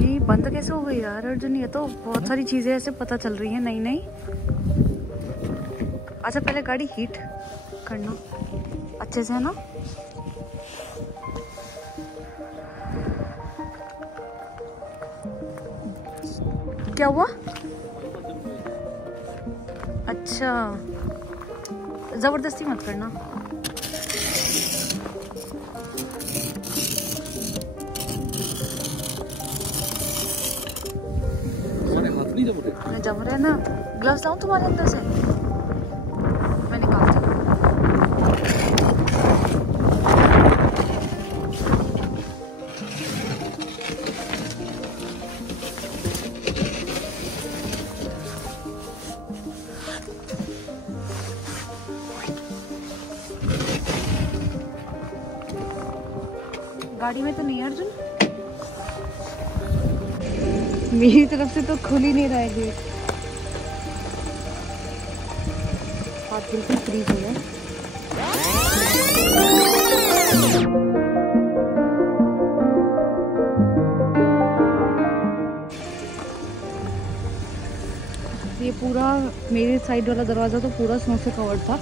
ये बंद कैसे हो गई यार अर्जुन? ये तो बहुत सारी चीजें ऐसे पता चल रही हैं नई नई। अच्छा पहले गाड़ी हीट करना अच्छे से, है ना? क्या हुआ? अच्छा जबरदस्ती मत करना। जम रहे हैं ना। ग्लव्स लाऊं तुम्हारे अंदर से? मैं निकालती हूँ। गाड़ी में तो नहीं है अर्जुन? मेरी तरफ से तो खुल ही नहीं रहा है गेट। हाथ बिल्कुल फ्रीज हो गया। ये पूरा मेरे साइड वाला दरवाजा तो पूरा स्नो से कवर्ड था।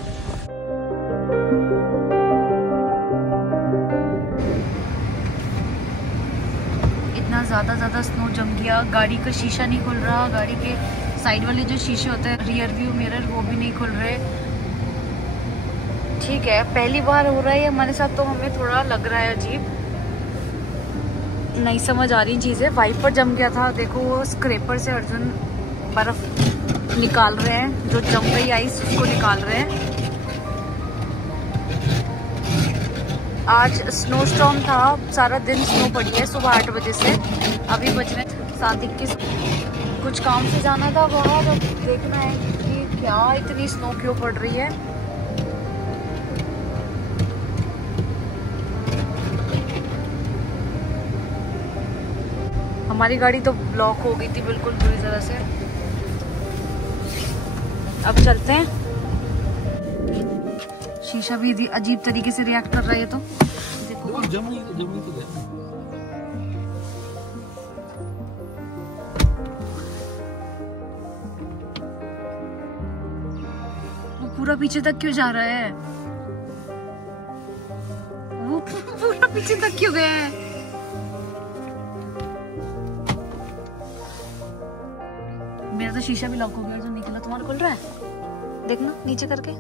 ज़्यादा स्नो जम गया, गाड़ी का शीशा नहीं खुल रहा, गाड़ी के साइड वाले जो शीशे होते हैं रियर व्यू मिरर वो भी नहीं खुल रहे। ठीक है पहली बार हो रहा है हमारे साथ तो हमें थोड़ा लग रहा है अजीब, नहीं समझ आ रही चीज़ें। वाइपर जम गया था, देखो वो स्क्रैपर से अर्जुन बर्फ निकाल रहे हैं, जो जम गई आइस उसको निकाल रहे हैं। आज स्नो स्टॉर्म था, सारा दिन स्नो पड़ी है सुबह 8 बजे से। अभी बज रहे 7:21। कुछ काम से जाना था बाहर, अब देखना है कि क्या इतनी स्नो क्यों पड़ रही है। हमारी गाड़ी तो ब्लॉक हो गई थी बिल्कुल पूरी तरह से। अब चलते हैं। शीशा भी अजीब तरीके से रिएक्ट कर रहा है, ये तो देखो जमी तो गया। वो पूरा पीछे तक क्यों जा रहा है? वो पूरा पीछे तक क्यों गया है? मेरा तो शीशा भी लॉक हो गया जो निकला। तुम्हारा खुल रहा है? देखना नीचे करके।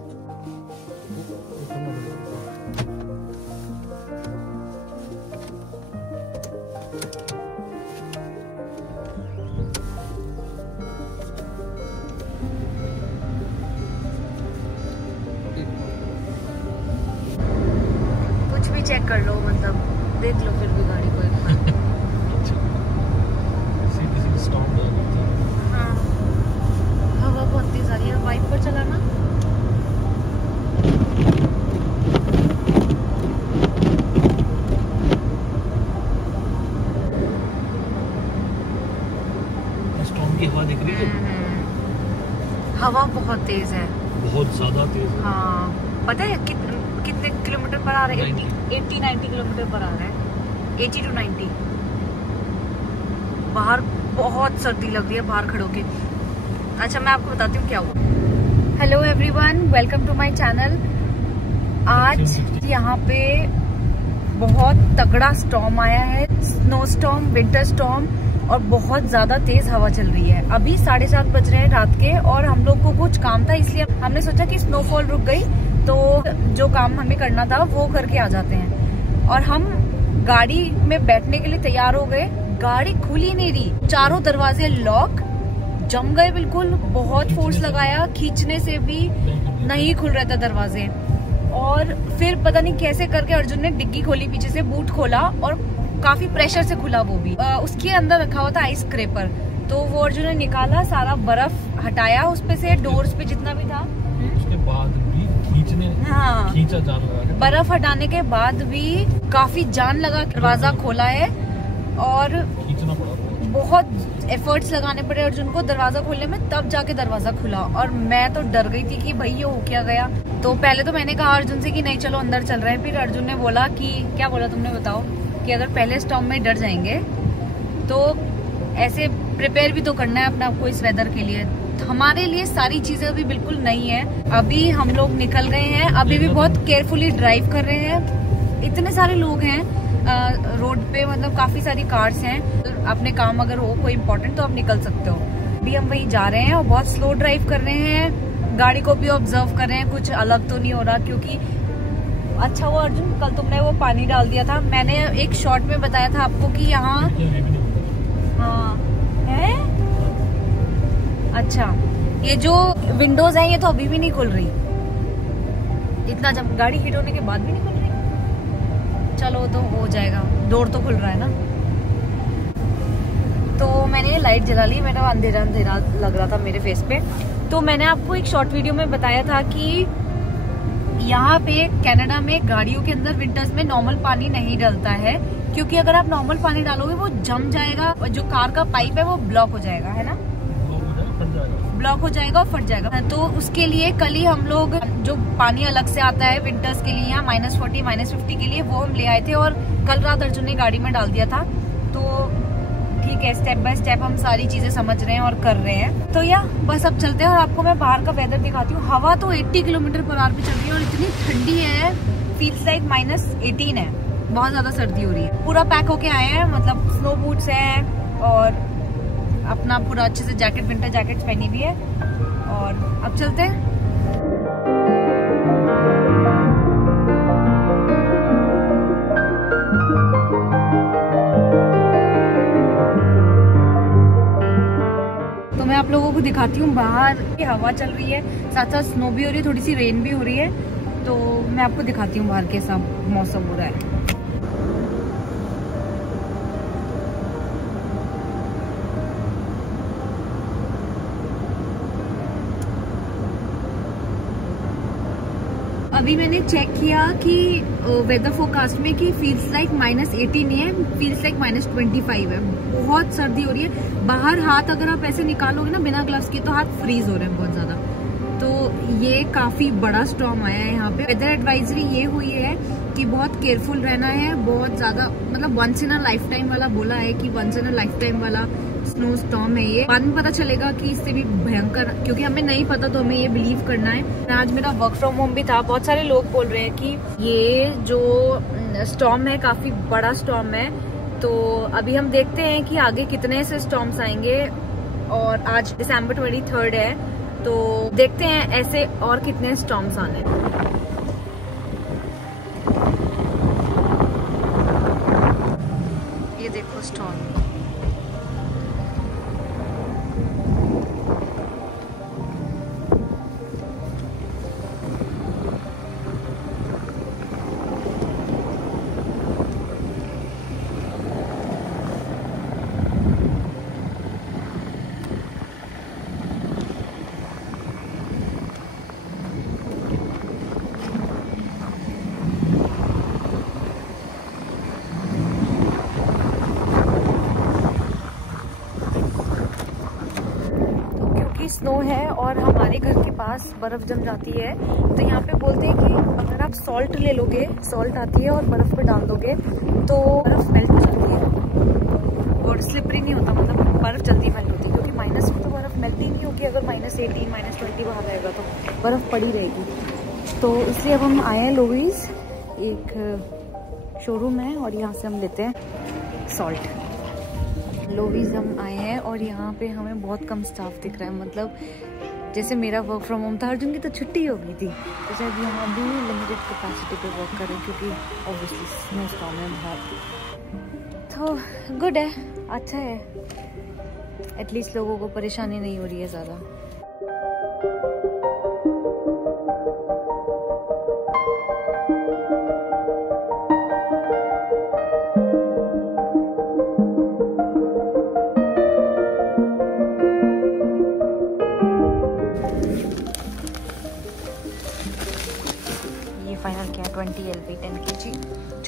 कुछ भी चेक कर लो, मतलब देख लो फिर भी गाड़ी को एक बार। हाँ हवा बहुत तेज आ रही है, वाइपर चलाना। स्टॉर्म की हवा दिख रही है। हवा बहुत तेज है, बहुत ज्यादा तेज है। हाँ पता है कितने किलोमीटर पर आ रहा है? 80-90 किलोमीटर पर आ रहा है, 80 to 90। बाहर बहुत सर्दी लग रही है बाहर खड़ो के। अच्छा मैं आपको बताती हूँ क्या हुआ। Hello everyone, welcome to my channel. आज यहाँ पे बहुत तगड़ा स्टॉर्म आया है, स्नो स्टॉर्म, विंटर स्टॉर्म, और बहुत ज्यादा तेज हवा चल रही है। अभी 7:30 बज रहे हैं रात के, और हम लोग को कुछ काम था इसलिए हमने सोचा कि स्नोफॉल रुक गई तो जो काम हमें करना था वो करके आ जाते हैं। और हम गाड़ी में बैठने के लिए तैयार हो गए, गाड़ी खुल ही नहीं रही, चारों दरवाजे लॉक, जम गए बिल्कुल। बहुत फोर्स लगाया, खींचने से भी नहीं खुल रहे थे दरवाजे। और फिर पता नहीं कैसे करके अर्जुन ने डिग्गी खोली, पीछे से बूट खोला और काफी प्रेशर से खुला वो भी। उसके अंदर रखा हुआ था आइस स्क्रैपर, तो वो अर्जुन ने निकाला, सारा बर्फ हटाया उस पे से, डोर्स पे जितना भी था। उसके बाद भी खींचने हाँ, खींचा जान लगा। बर्फ हटाने के बाद भी काफी जान लगा दरवाजा खोला है और खींचना पड़ा, बहुत एफर्ट्स लगाने पड़े अर्जुन को दरवाजा खोलने में, तब जाके दरवाजा खुला। और मैं तो डर गई थी कि भाई ये हो क्या गया। तो पहले तो मैंने कहा अर्जुन से कि नहीं चलो अंदर चल रहे हैं, फिर अर्जुन ने बोला कि क्या बोला तुमने बताओ, कि अगर पहले स्टॉर्म में डर जाएंगे तो ऐसे प्रिपेयर भी तो करना है अपने आप को इस वेदर के लिए। हमारे लिए सारी चीजें अभी बिल्कुल नई है। अभी हम लोग निकल गए हैं, अभी भी बहुत केयरफुली ड्राइव कर रहे हैं। इतने सारे लोग हैं रोड पे, मतलब काफी सारी कार्स हैं। अपने काम अगर हो कोई इम्पोर्टेंट तो आप निकल सकते हो। अभी हम वहीं जा रहे हैं और बहुत स्लो ड्राइव कर रहे हैं, गाड़ी को भी ऑब्जर्व कर रहे हैं, कुछ अलग तो नहीं हो रहा। क्योंकि अच्छा हुआ अर्जुन कल तुमने वो पानी डाल दिया था, मैंने एक शॉर्ट में बताया था आपको कि यहाँ हाँ है। अच्छा, ये जो विंडोज है ये तो अभी भी नहीं खुल रही, इतना जब गाड़ी हिट होने के बाद भी नहीं खुल रही। चलो तो हो जाएगा, डोर तो खुल रहा है ना। तो मैंने लाइट जला ली, मेरा अंधेरा अंधेरा लग रहा था मेरे फेस पे। तो मैंने आपको एक शॉर्ट वीडियो में बताया था कि यहाँ पे कनाडा में गाड़ियों के अंदर विंटर्स में नॉर्मल पानी नहीं डलता है, क्योंकि अगर आप नॉर्मल पानी डालोगे वो जम जाएगा और जो कार का पाइप है वो ब्लॉक हो जाएगा, है ना, ब्लॉक हो जाएगा और फट जाएगा। तो उसके लिए कल ही हम लोग जो पानी अलग से आता है विंटर्स के लिए यहाँ -40 -50 के लिए, वो हम ले आए थे और कल रात अर्जुन ने गाड़ी में डाल दिया था। तो ठीक है, स्टेप बाय स्टेप हम सारी चीजें समझ रहे हैं और कर रहे हैं। तो या बस अब चलते हैं और आपको मैं बाहर का वेदर दिखाती हूँ। हवा तो 80 किलोमीटर/आवर पे चल रही है और इतनी ठंडी है, फील्स लाइक -18 है, बहुत ज्यादा सर्दी हो रही है। पूरा पैक होके आए हैं, मतलब स्नो बूट्स हैं और अपना पूरा अच्छे से जैकेट, विंटर जैकेट पहनी हुई है। और अब चलते हैं। तो मैं आप लोगों को दिखाती हूँ बाहर की हवा चल रही है, साथ साथ स्नो भी हो रही है, थोड़ी सी रेन भी हो रही है। तो मैं आपको दिखाती हूँ बाहर के सब मौसम हो रहा है। अभी मैंने चेक किया कि वेदर फोरकास्ट में कि फील्स लाइक -18 नहीं है, फील्स लाइक -25 है। बहुत सर्दी हो रही है बाहर। हाथ अगर आप ऐसे निकालोगे ना बिना ग्लव्स के तो हाथ फ्रीज हो रहे हैं बहुत ज्यादा। तो ये काफी बड़ा स्टॉर्म आया है यहाँ पे। वेदर एडवाइजरी ये हुई है कि बहुत केयरफुल रहना है, बहुत ज्यादा, मतलब once in a lifetime वाला बोला है कि once in a lifetime वाला स्नो स्टॉर्म है ये। बाद में पता चलेगा कि इससे भी भयंकर, क्योंकि हमें नहीं पता तो हमें ये बिलीव करना है। आज मेरा वर्क फ्रॉम होम भी था, बहुत सारे लोग बोल रहे हैं कि ये जो स्टॉर्म है काफी बड़ा स्टॉर्म है। तो अभी हम देखते हैं कि आगे कितने से स्टॉर्म्स आएंगे। और आज दिसंबर 23 है, तो देखते हैं ऐसे और कितने स्टॉर्म्स आने। ये देखो स्टॉर्म, स्नो है और हमारे घर के पास बर्फ जम जाती है। तो यहाँ पे बोलते हैं कि अगर आप सॉल्ट ले लोगे, सॉल्ट आती है और बर्फ पे डाल दोगे तो बर्फ मेल्ट हो जाती है और स्लिपरी नहीं होता, मतलब बर्फ जल्दी मेल्ट होती है। क्योंकि माइनस में तो बर्फ मेल्ट ही नहीं होगी, अगर -18 -20 बाहर रहेगा तो बर्फ पड़ी रहेगी। तो इसलिए अब हम आए हैं लोवीज, एक शोरूम है और यहाँ से हम लेते हैं सॉल्ट। लोवीज हम आए हैं और यहाँ पे हमें बहुत कम स्टाफ दिख रहा है, मतलब जैसे मेरा वर्क फ्रॉम होम था, अर्जुन की तो छुट्टी हो गई थी, तो शायद यहाँ भी लिमिटेड कैपेसिटी पे वर्क करें क्योंकि ऑब्वियसली स्नो स्टॉर्म है बहुत। तो गुड है, अच्छा है, एटलीस्ट लोगों को परेशानी नहीं हो रही है ज़्यादा।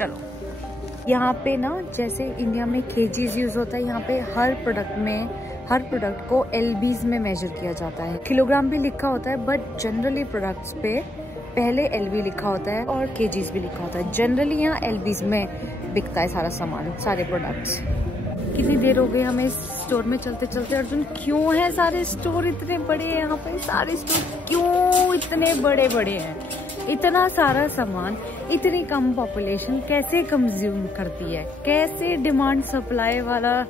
चलो, यहाँ पे ना जैसे इंडिया में kgs यूज होता है, यहाँ पे हर प्रोडक्ट को LBs में मेजर किया जाता है। किलोग्राम भी लिखा होता है, बट जनरली प्रोडक्ट्स पे पहले LB लिखा होता है और kgs भी लिखा होता है। जनरली यहाँ LBs में बिकता है सारा सामान, सारे प्रोडक्ट्स। कितनी देर हो गई हमें स्टोर में चलते चलते। अर्जुन, क्यों है सारे स्टोर इतने बड़े हैं यहाँ पे? सारे स्टोर क्यों इतने बड़े बड़े हैं? इतना सारा सामान, इतनी कम पॉपुलेशन कैसे कंज्यूम करती है? कैसे डिमांड सप्लाई वाला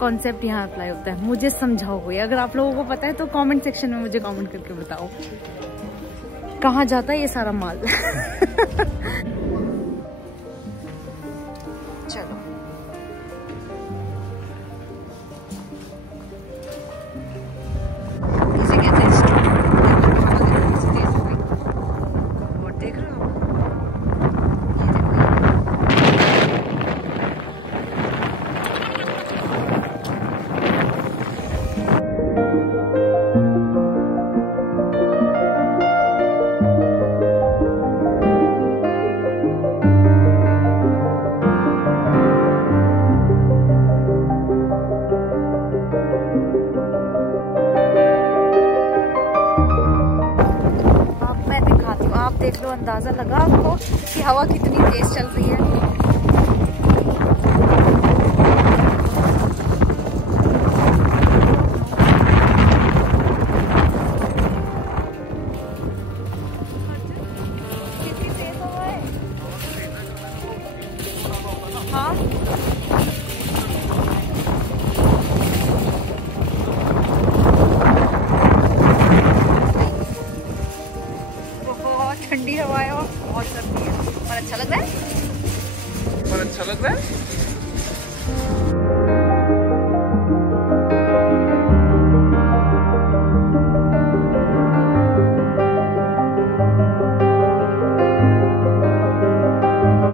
कॉन्सेप्ट यहाँ अप्लाई होता है? मुझे समझाओ कोई। अगर आप लोगों को पता है तो कमेंट सेक्शन में मुझे कमेंट करके बताओ, कहाँ जाता है ये सारा माल? चलो, इसे कहते हैं स्टोर। और देख रहे हो, आप देख लो, अंदाजा लगा आपको कि हवा कितनी तेज चल रही है।